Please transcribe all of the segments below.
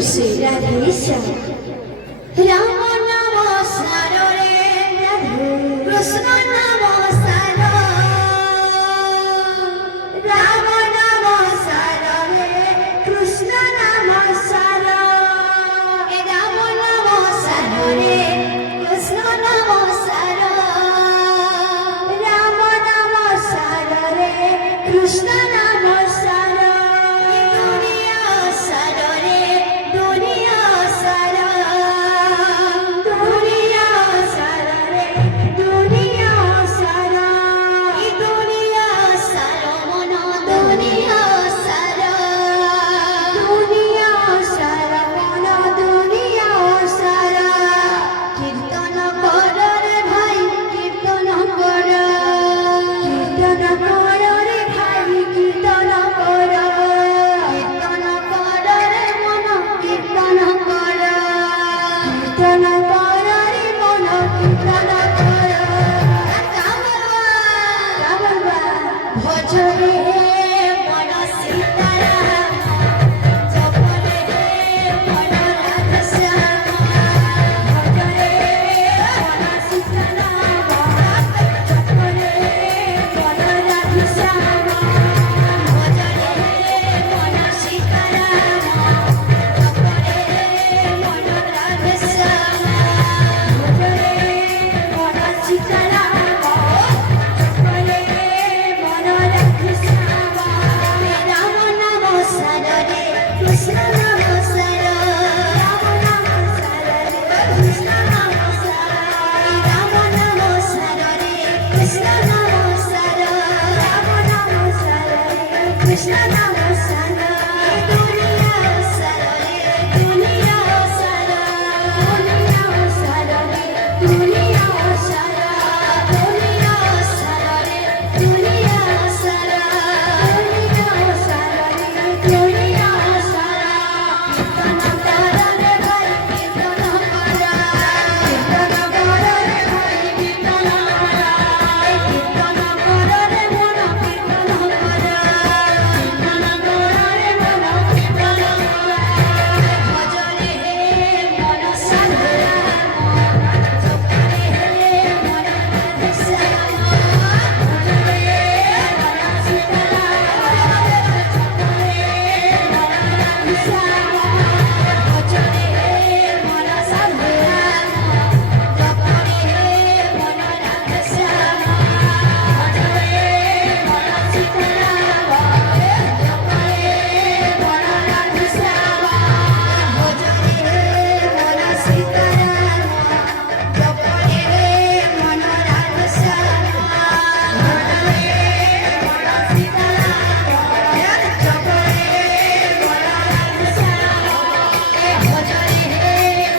শ্রী রাধে শ্যাম রাম নাম সারে কৃষ্ণ নাম সার রাম নাম সারে কৃষ্ণ নাম সার রাম নাম সারে কৃষ্ণ নাম সার রাম নাম সারে কৃষ্ণ নাম সার দুনিয়া সারে দুনিয়া সার দুনিয়া সারে দুনিয়া সার দুনিয়া সার মন দুনিয়া সার দুনিয়া সার মন দুনিয়া সার কীর্তন কর রে ভাই কীর্তন কর কীর্তন কর রে ভাই কীর্তন কর কীর্তন কর রে মন কীর্তন কর কীর্তন কর রে মন কীর্তন কর ভজরে মন সীতারাম জপরে মন রাধা শ্যাম ভজরে মন সীতারাম জপরে মন রাধা শ্যাম ভজরে মন সীতারাম জপরে মন রাধা শ্যাম ভজরে মন সীতারাম জপরে মন রাধা শ্যাম রাম নাম সারে কৃষ্ণ নাম সার রাম নাম সারে কৃষ্ণ নাম সার রাম নাম সারে কৃষ্ণ নাম সার রাম নাম সারে কৃষ্ণ নাম সার দুনিয়া সারে দুনিয়া সার দুনিয়া সারে দুনিয়া সার দুনিয়া সারে দুনিয়া সার দুনিয়া সারে দুনিয়া সার কীর্তন কর রে ভাই কীর্তন কর কীর্তন কর রে ভাই কীর্তন কর কীর্তন কর রে মন কীর্তন কর কীর্তন কর রে মন কীর্তন কর ভজরে মন সাধুরাম জপরে মন রাধে শ্যাম ভজরে মন সীতারাম জপরে মন রাধে শ্যাম ভজরে মন সাধুরাম জপরে মন রাধে শ্যাম ভজরে মন সীতারাম জপরে মন রাধে শ্যাম ভজরে মন সীতারাম জপরে মন রাধে শ্যাম ভজরে মন সীতারাম জপরে মন রাধে শ্যাম ভজরে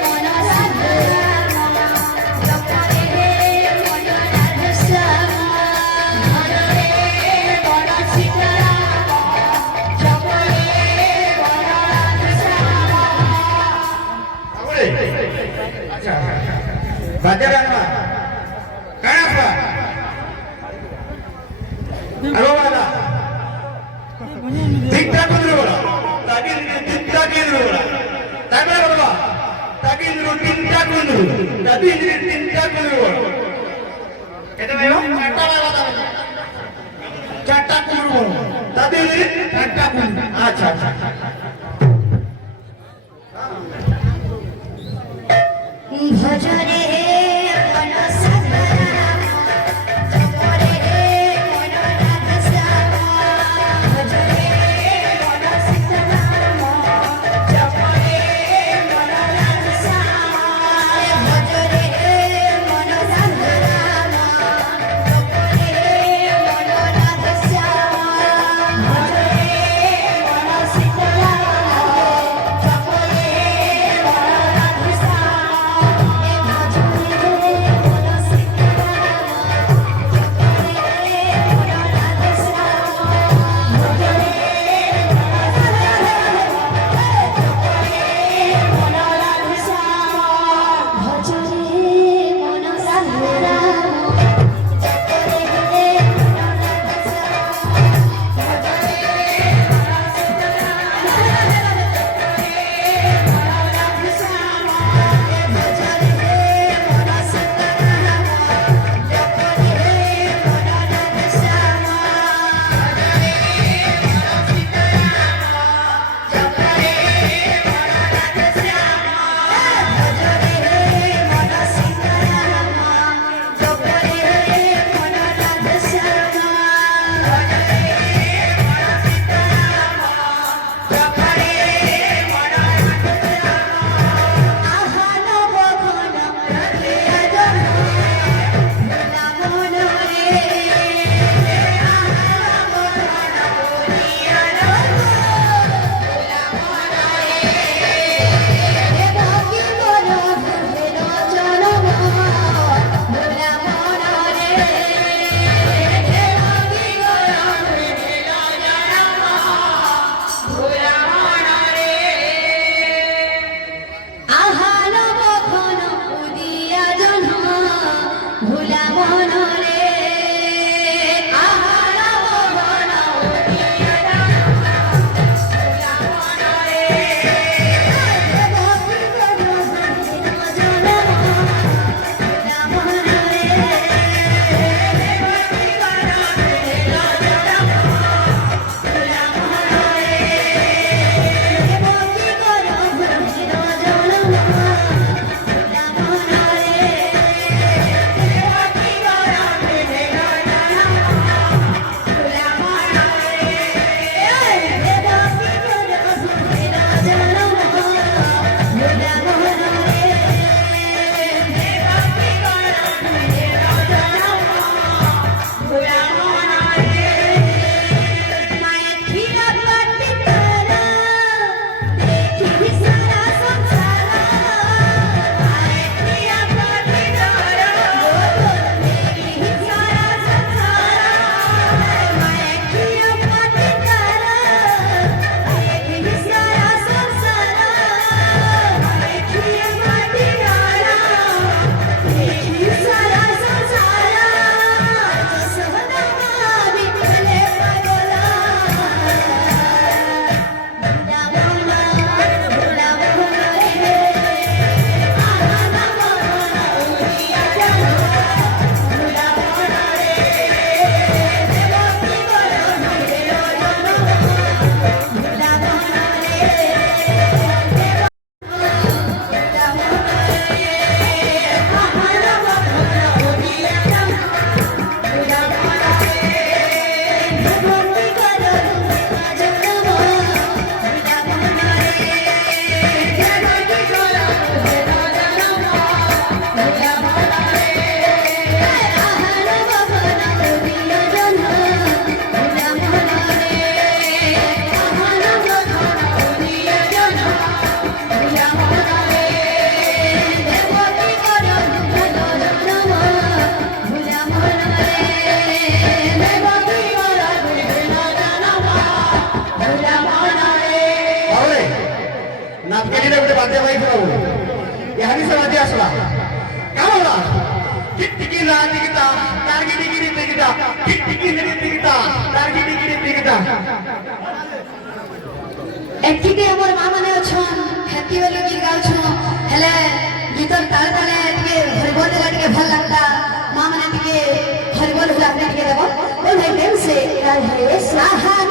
মন সাধুরাম জপরে মন রাধে শ্যাম ভজরে মন সীতারাম জপরে মন রাধে শ্যাম আচ্ছা বাজে রাখবা কারাফা আরো বালা তিনটা কুদরে বলা তাকে তিনটা কেন্দ্র বলা তাকে বলা তাকে তিনটা কুদরে তাকে তিনটা কুদরে বলা এটা ভাইও চারটা কুদরে বলা তাকে চারটা কুদরে আচ্ছা আচ্ছা ভজরে মন সাধুরাম জপরে মন রাধা শ্যাম ভজরে মন সীতারাম জপরে মন রাধা শ্যাম ভজরে মন সাধুরাম জপরে মন রাধা শ্যাম ভজরে মন সীতারাম ଆଜିର ଗୋଟେ ବାଦ୍ୟ ଭାଇ ବାବୁ ଏହାନି ସେ ବାଦ୍ୟ ଆସିଲା କାମ ହେଲା ଟିକି ନା ଟିକିଟା ତାର ଗିରି ଗିରି ଟିକିଟା ଟିକି ଗିରି ଟିକିଟା ତାର ଗିରି ଗିରି ଟିକିଟା ଏତିକି ଆମର ମା ମାନେ ଅଛନ୍ ହେତି ବୋଲି ଗୀତ ଗାଉଛନ୍ ହେଲେ ଗୀତର ତାଳେ ତାଳେ ଟିକେ ହରିବୋଲ ଦେଲେ ଟିକେ ଭଲ ଲାଗତା ମା ମାନେ ଟିକେ ହରିବୋଲ ହୁଲା ଟିକେ ଦେବ ଓ ଭାଇ ଦେମ ସେ ଆହା